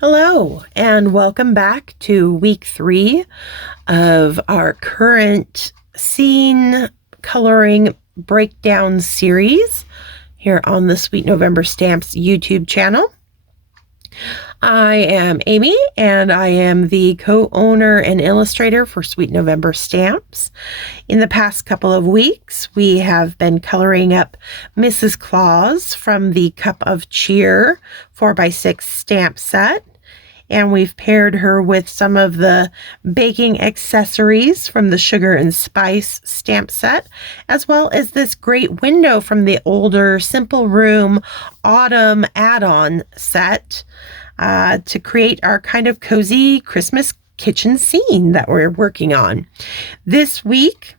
Hello, and welcome back to week 3 of our current scene coloring breakdown series here on the Sweet November Stamps YouTube channel. I am Amy, and I am the co-owner and illustrator for Sweet November Stamps. In the past couple of weeks, we have been coloring up Mrs. Claus from the Cup of Cheer 4x6 stamp set. And we've paired her with some of the baking accessories from the Sugar and Spice stamp set, as well as this great window from the older Simple Room Autumn add-on set to create our kind of cozy Christmas kitchen scene that we're working on. This week,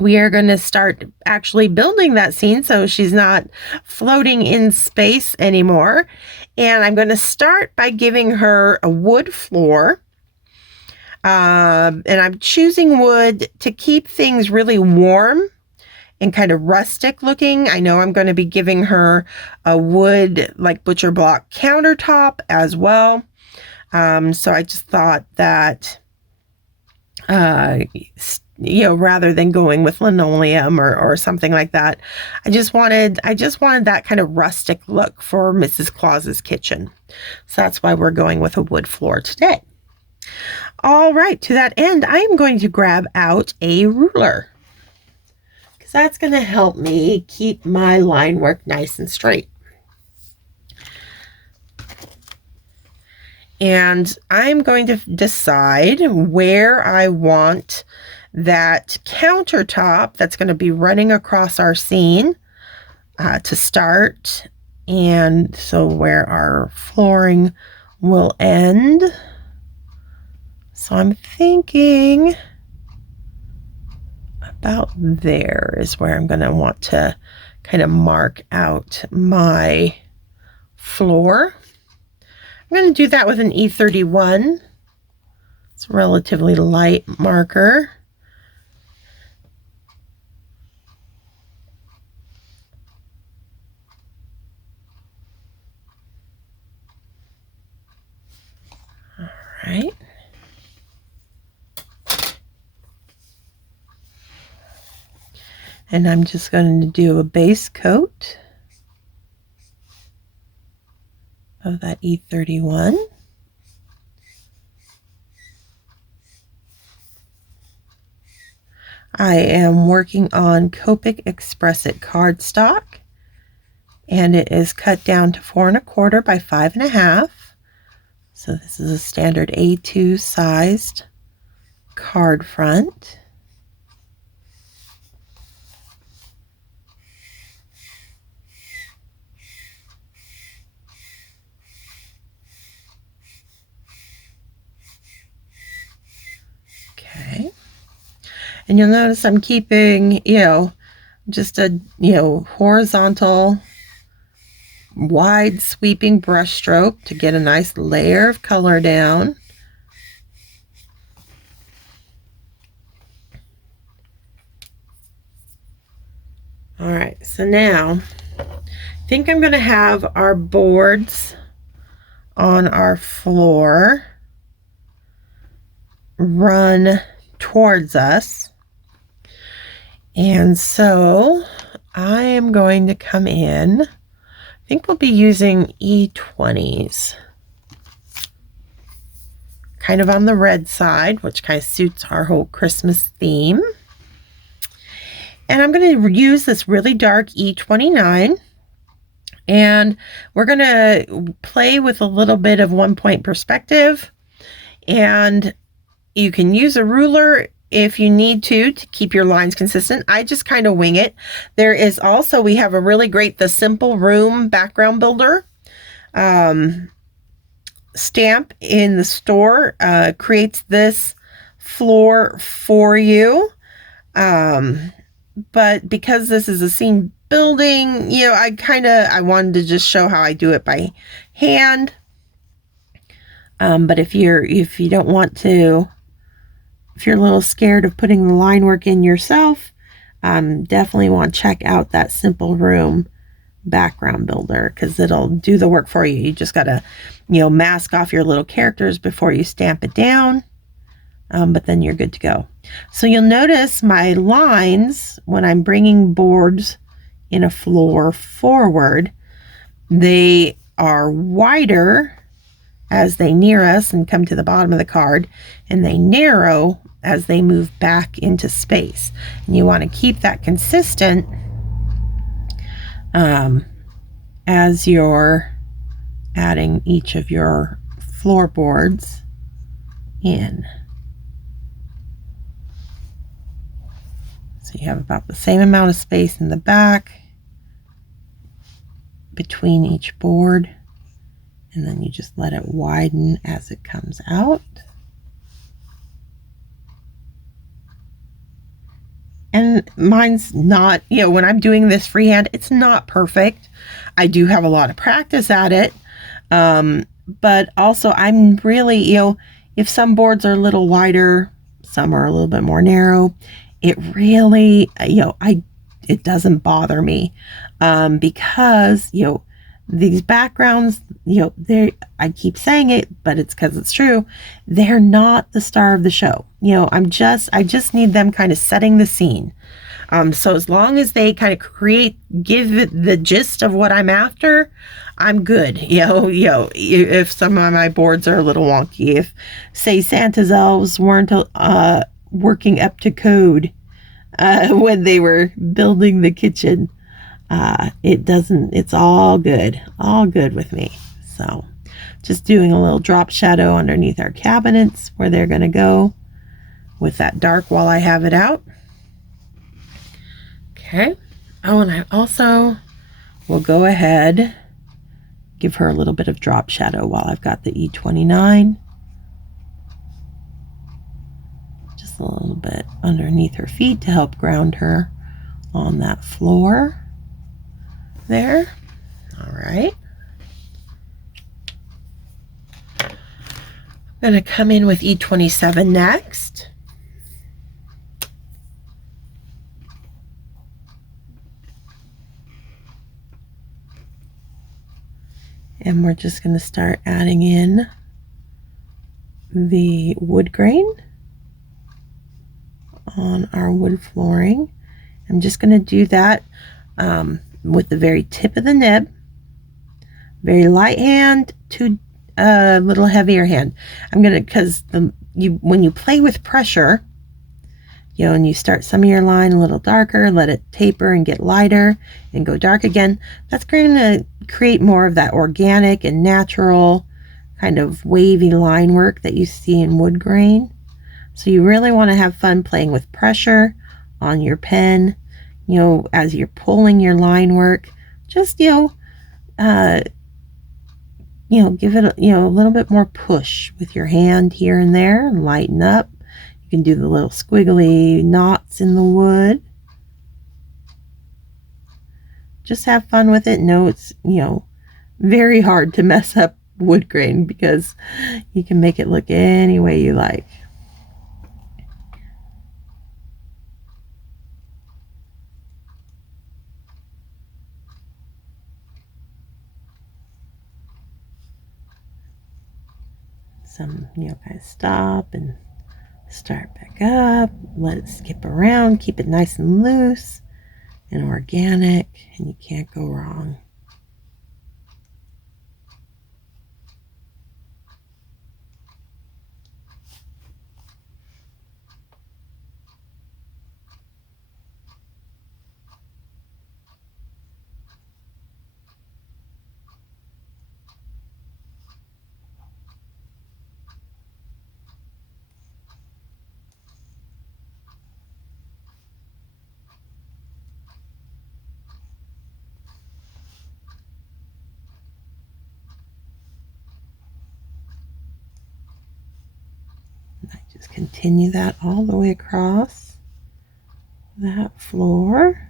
we are going to start actually building that scene so she's not floating in space anymore. And I'm going to start by giving her a wood floor. And I'm choosing wood to keep things really warm and kind of rustic looking. I know I'm going to be giving her a wood like butcher block countertop as well. So I just thought that rather than going with linoleum or something like that, I just wanted that kind of rustic look for Mrs. Claus's kitchen. So that's why we're going with a wood floor today. All right, to that end, I'm going to grab out a ruler because that's going to help me keep my line work nice and straight. And I'm going to decide where I want that countertop that's going to be running across our scene to start, and so where our flooring will end. So I'm thinking about there is where I'm going to want to kind of mark out my floor. I'm going to do that with an E31. It's a relatively light marker. Right. And I'm just going to do a base coat of that E31. I am working on Copic X-press It cardstock, and it is cut down to 4 1/4 by 5 1/2. So this is a standard A2 sized card front. Okay. And you'll notice I'm keeping, just a, horizontal wide sweeping brush stroke to get a nice layer of color down. All right, so now I think I'm going to have our boards on our floor run towards us. And so I am going to come in. I think we'll be using E20s, kind of on the red side, which kind of suits our whole Christmas theme. And I'm going to use this really dark E29, and we're going to play with a little bit of 1-point perspective, and you can use a ruler if you need to keep your lines consistent. I just kind of wing it. There is also, we have a really great The Simple Room background builder stamp in the store, creates this floor for you. But because this is a scene building, I wanted to just show how I do it by hand. But if you don't want to, if you're a little scared of putting the line work in yourself, definitely want to check out that Simple Room background builder, because it'll do the work for you. You just got to, you know, mask off your little characters before you stamp it down. But then you're good to go. So you'll notice my lines, when I'm bringing boards in a floor forward, they are wider as they near us and come to the bottom of the card, and they narrow as they move back into space. And you want to keep that consistent as you're adding each of your floorboards in. So you have about the same amount of space in the back between each board, and then you just let it widen as it comes out. And mine's not, you know, when I'm doing this freehand, it's not perfect. I do have a lot of practice at it. But also I'm really, you know, if some boards are a little wider, some are a little bit more narrow, it really, you know, it doesn't bother me. Because, you know, these backgrounds, you know, I keep saying it, but it's because it's true. They're not the star of the show. You know, I just need them kind of setting the scene. So as long as they kind of give it the gist of what I'm after, I'm good. You know, if some of my boards are a little wonky, if say Santa's elves weren't working up to code when they were building the kitchen, it's all good with me. So just doing a little drop shadow underneath our cabinets where they're going to go with that dark while I have it out. Okay. Oh, and I also will go ahead, give her a little bit of drop shadow while I've got the E29. Just a little bit underneath her feet to help ground her on that floor there. All right. I'm going to come in with E27 next. And we're just going to start adding in the wood grain on our wood flooring. I'm just going to do that with the very tip of the nib, very light hand to a little heavier hand. I'm going to, because when you play with pressure, you know, and you start some of your line a little darker, let it taper and get lighter and go dark again, that's going to create more of that organic and natural kind of wavy line work that you see in wood grain. So you really want to have fun playing with pressure on your pen, you know, as you're pulling your line work. Just, you know, give it, you know, a little bit more push with your hand here and there, lighten up. You can do the little squiggly knots in the wood. Just have fun with it. No, it's, you know, very hard to mess up wood grain because you can make it look any way you like. Some, you know, kind of stop and start back up, let it skip around, keep it nice and loose and organic, and you can't go wrong. I just continue that all the way across that floor.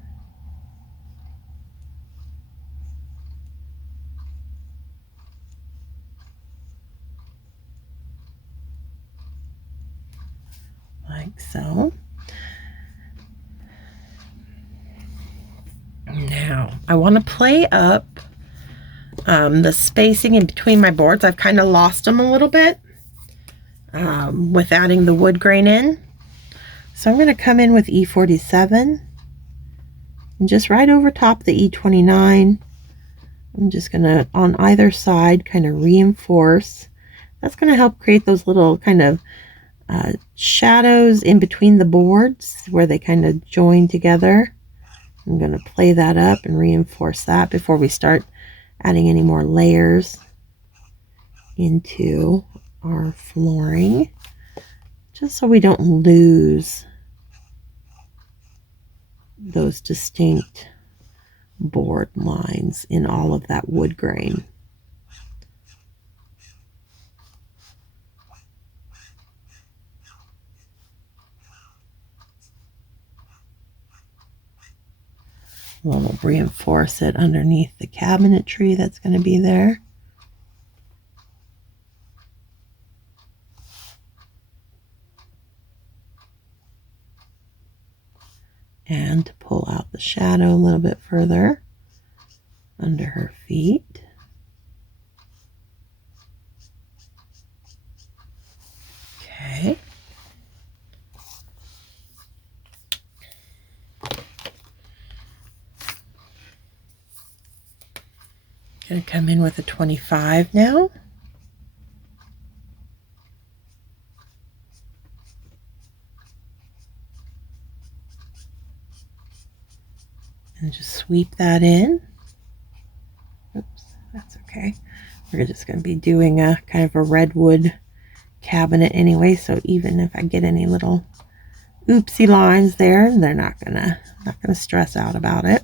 Like so. Now, I want to play up the spacing in between my boards. I've kind of lost them a little bit with adding the wood grain in. So I'm going to come in with E47 and just right over top the E29. I'm just going to, on either side, kind of reinforce. That's going to help create those little kind of shadows in between the boards where they kind of join together. I'm going to play that up and reinforce that before we start adding any more layers into our flooring, just so we don't lose those distinct board lines in all of that wood grain. We'll reinforce it underneath the cabinetry that's going to be there. And to pull out the shadow a little bit further under her feet. Okay. Going to come in with a 25 now. And just sweep that in. Oops, that's okay. We're just going to be doing a kind of a redwood cabinet anyway, so even if I get any little oopsie lines there, they're not gonna stress out about it.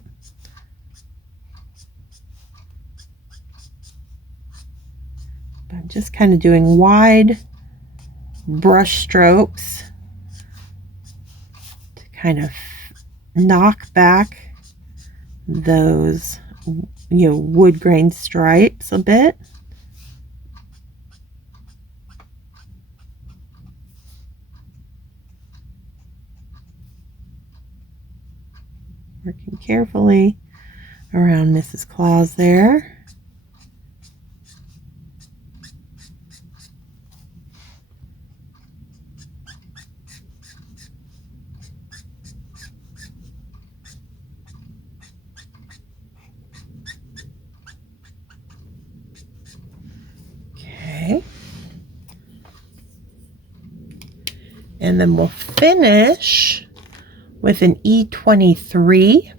But I'm just kind of doing wide brush strokes to kind of knock back those, wood grain stripes a bit. Working carefully around Mrs. Claus there. Okay. And then we'll finish with an E23.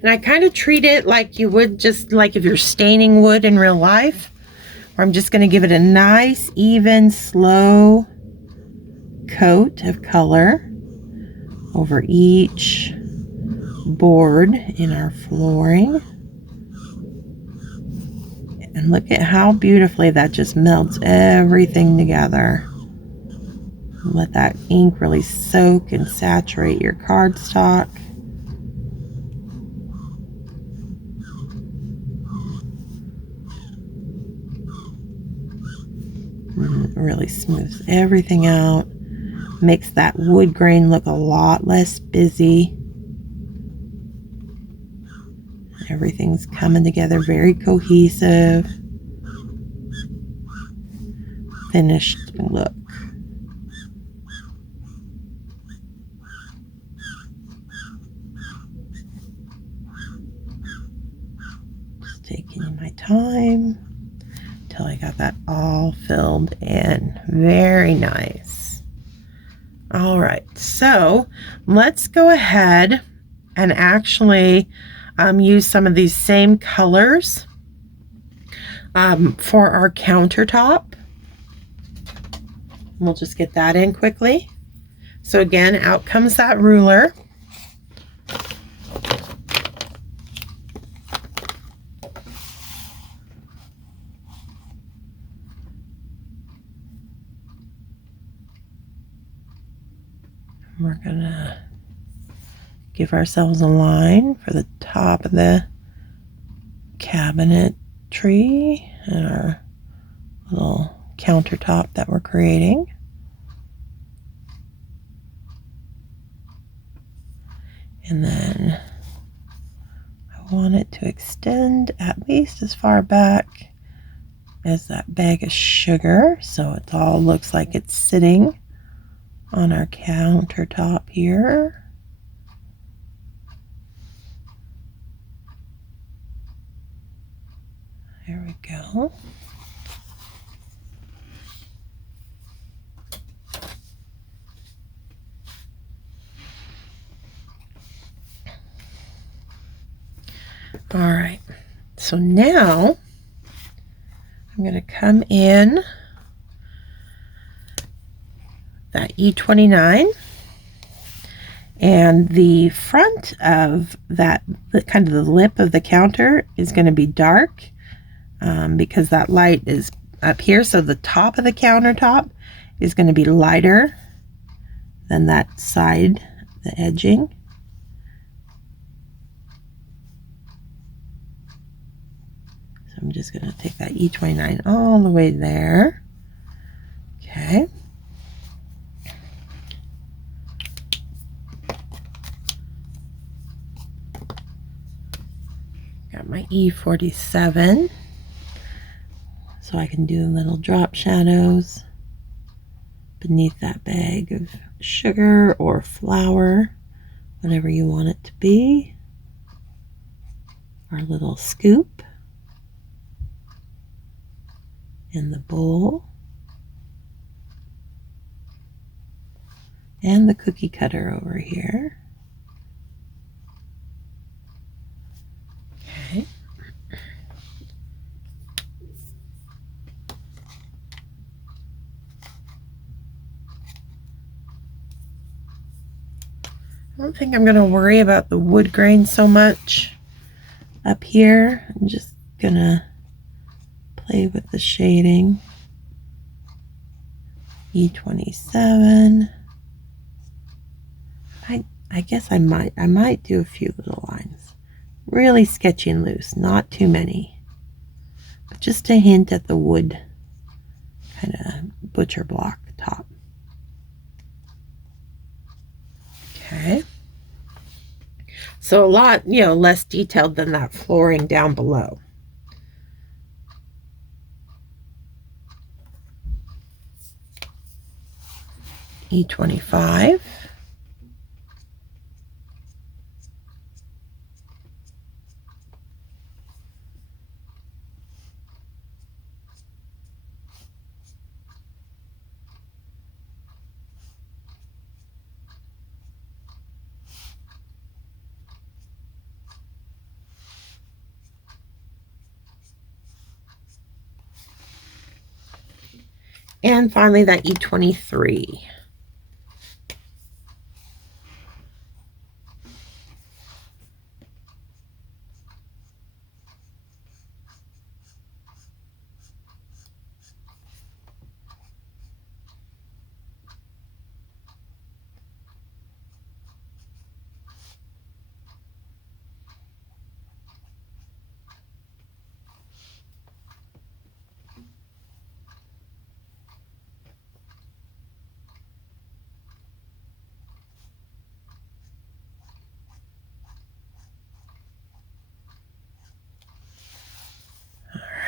And I kind of treat it like you would just like if you're staining wood in real life, where I'm just going to give it a nice, even, slow coat of color over each board in our flooring. And look at how beautifully that just melts everything together. Let that ink really soak and saturate your cardstock. And it really smooths everything out. Makes that wood grain look a lot less busy. Everything's coming together very cohesive. Finished look. Just taking my time until I got that all filled in. Very nice. All right, so let's go ahead and actually use some of these same colors for our countertop. We'll just get that in quickly. So again, out comes that ruler. We're gonna give ourselves a line for the top of the cabinetry and our little countertop that we're creating. And then want it to extend at least as far back as that bag of sugar, so it all looks like it's sitting on our countertop here. There we go. All right, so now I'm going to come in that E29, and the front of that, kind of the lip of the counter is going to be dark because that light is up here, so the top of the countertop is going to be lighter than that side, the edging. I'm just going to take that E29 all the way there. Okay. Got my E47. So I can do little drop shadows beneath that bag of sugar or flour, whatever you want it to be. Our little scoop in the bowl, and the cookie cutter over here. Okay. I don't think I'm going to worry about the wood grain so much up here. I'm just going to play with the shading. E27. I guess I might do a few little lines. Really sketchy and loose, not too many. But just a hint at the wood kind of butcher block top. Okay. So a lot, less detailed than that flooring down below. E25. And finally that E23.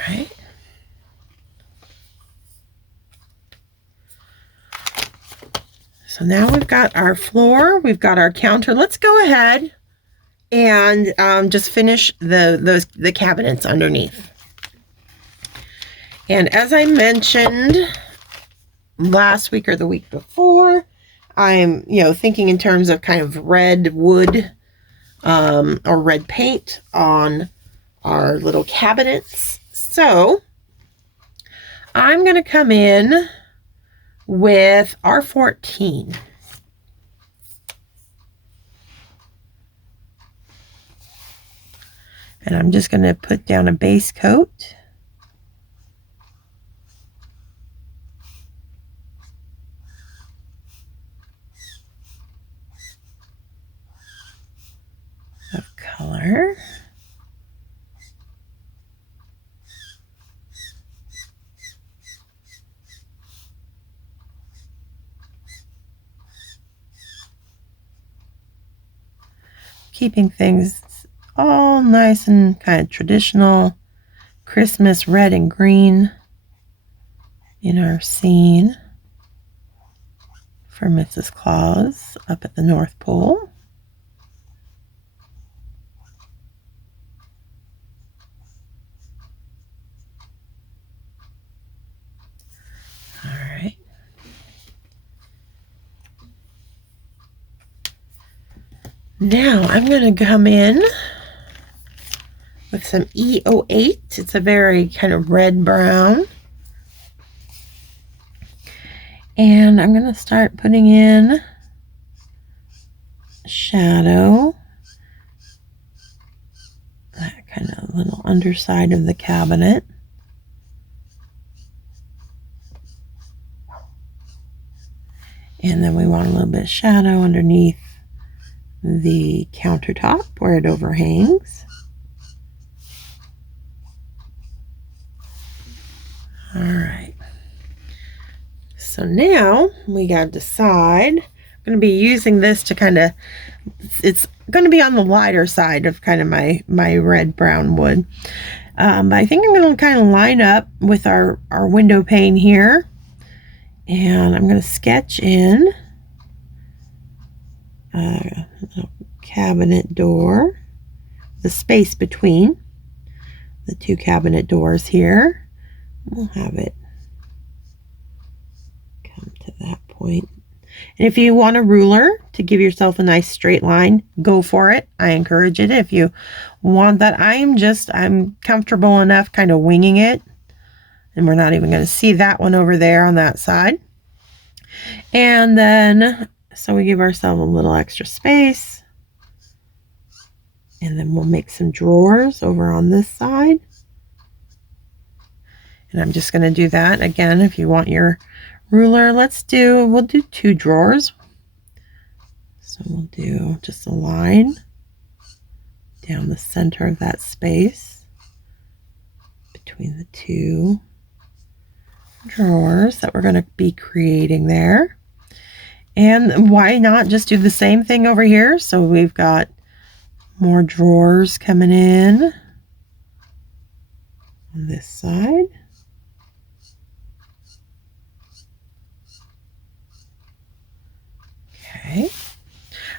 Right. So now we've got our floor, we've got our counter. Let's go ahead and just finish the cabinets underneath. And as I mentioned last week or the week before, I'm thinking in terms of kind of red wood or red paint on our little cabinets. So I'm going to come in with R14. And I'm just going to put down a base coat. Of color. Keeping things all nice and kind of traditional Christmas red and green in our scene for Mrs. Claus up at the North Pole. All right. Now I'm going to come in with some E08. It's a very kind of red brown. And I'm going to start putting in shadow, that kind of little underside of the cabinet. And then we want a little bit of shadow underneath the countertop where it overhangs. All right. So now we got to decide. I'm going to be using this to kind of, it's going to be on the lighter side of kind of my red brown wood. But I think I'm going to kind of line up with our window pane here. And I'm going to sketch in a cabinet door, the space between the two cabinet doors here. We'll have it come to that point. And if you want a ruler to give yourself a nice straight line, go for it. I encourage it. If you want that, I'm comfortable enough kind of winging it. And we're not even going to see that one over there on that side. And then, so we give ourselves a little extra space. And then we'll make some drawers over on this side. And I'm just going to do that. Again, if you want your ruler, we'll do 2 drawers. So we'll do just a line down the center of that space between the 2 drawers that we're going to be creating there. And why not just do the same thing over here? So we've got more drawers coming in on this side. Okay.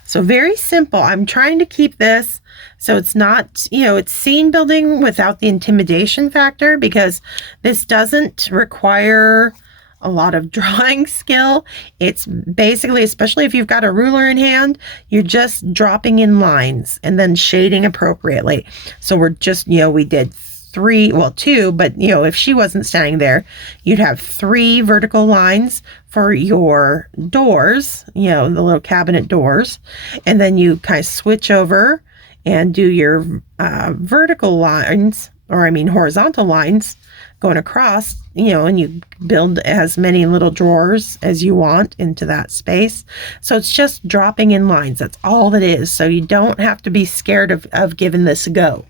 So very simple. I'm trying to keep this so it's not, it's scene building without the intimidation factor, because this doesn't require a lot of drawing skill. It's basically, especially if you've got a ruler in hand, you're just dropping in lines and then shading appropriately. So we're just, we did 2, but if she wasn't standing there, you'd have 3 vertical lines for your doors, the little cabinet doors, and then you kind of switch over and do your vertical lines, or horizontal lines going across, and you build as many little drawers as you want into that space. So it's just dropping in lines. That's all it is. So you don't have to be scared of giving this a go.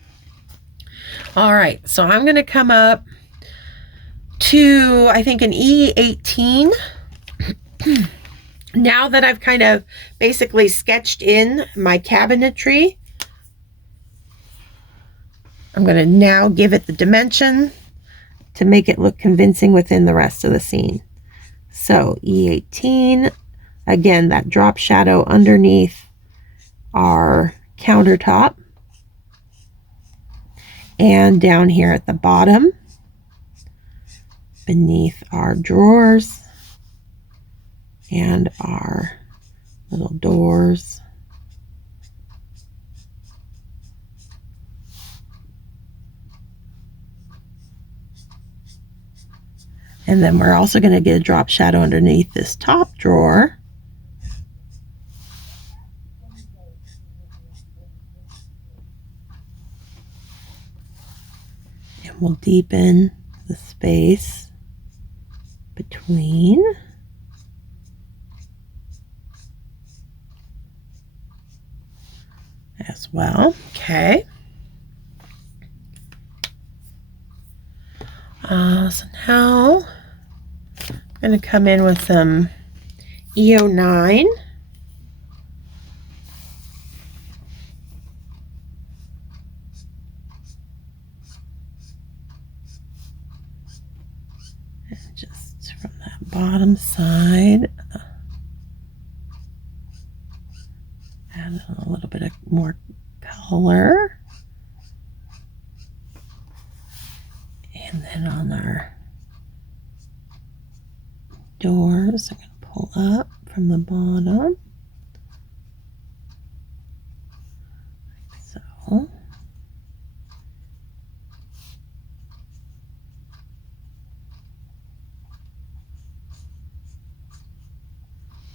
All right, so I'm going to come up to, I think, an E18. Now that I've kind of basically sketched in my cabinetry, I'm going to now give it the dimension to make it look convincing within the rest of the scene. So E18, again, that drop shadow underneath our countertop. And down here at the bottom, beneath our drawers and our little doors. And then we're also going to get a drop shadow underneath this top drawer. And we'll deepen the space between. As well. Okay. So now I'm going to come in with some E09. bottom side. Add a little bit of more color. And then on our doors, I'm going to pull up from the bottom. Like so.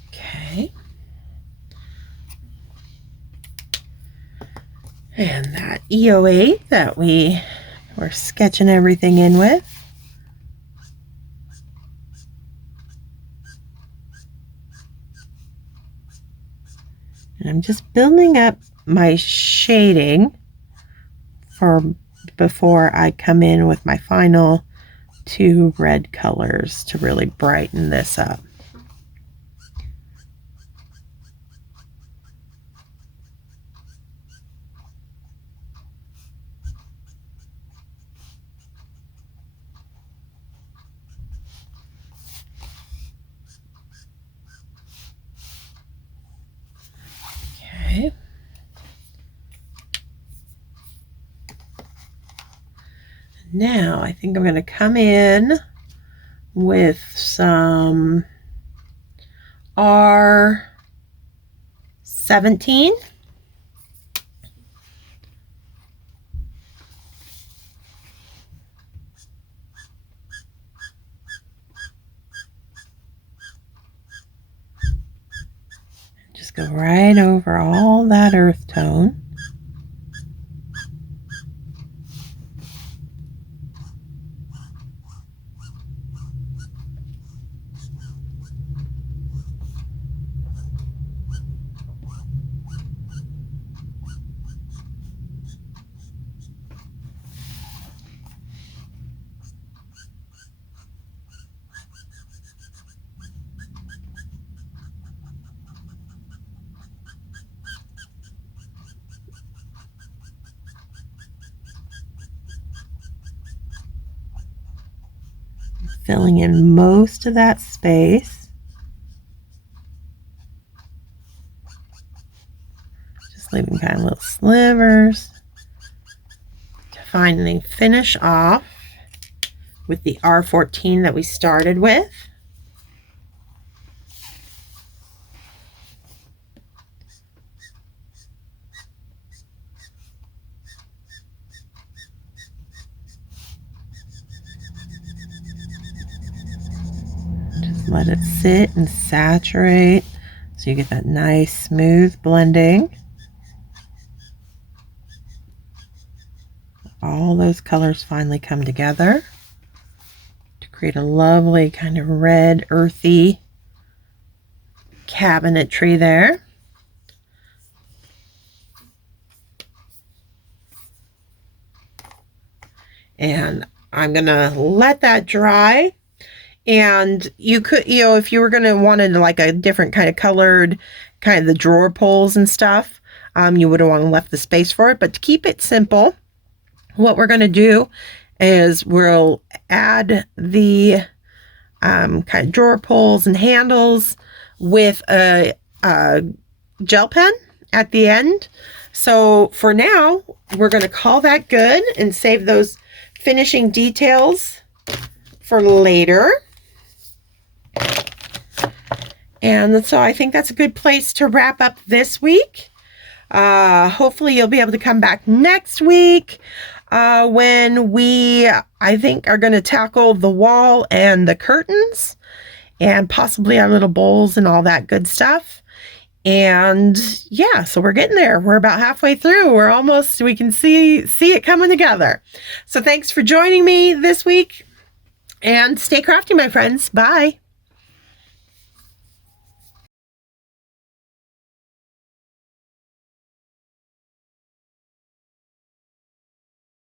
Okay. And that EO8 that we were sketching everything in with. And I'm just building up my shading for before I come in with my final 2 red colors to really brighten this up. Okay. Now I think I'm going to come in with some R17. Just go right over all that earth tone. Filling in most of that space. Just leaving kind of little slivers to finally finish off with the R14 that we started with. Let it sit and saturate so you get that nice smooth blending. All those colors finally come together to create a lovely kind of red, earthy cabinetry there. And I'm gonna let that dry. And you could, if you were going to wanted like a different kind of colored, kind of the drawer pulls and stuff, you would have want to left the space for it. But to keep it simple, what we're going to do is we'll add the kind of drawer pulls and handles with a gel pen at the end. So for now, we're going to call that good and save those finishing details for later. And so I think that's a good place to wrap up this week. Hopefully you'll be able to come back next week when we, I think, are going to tackle the wall and the curtains and possibly our little bowls and all that good stuff. And yeah, so we're getting there. We're about halfway through. We're almost, we can see it coming together. So thanks for joining me this week and stay crafty, my friends. Bye.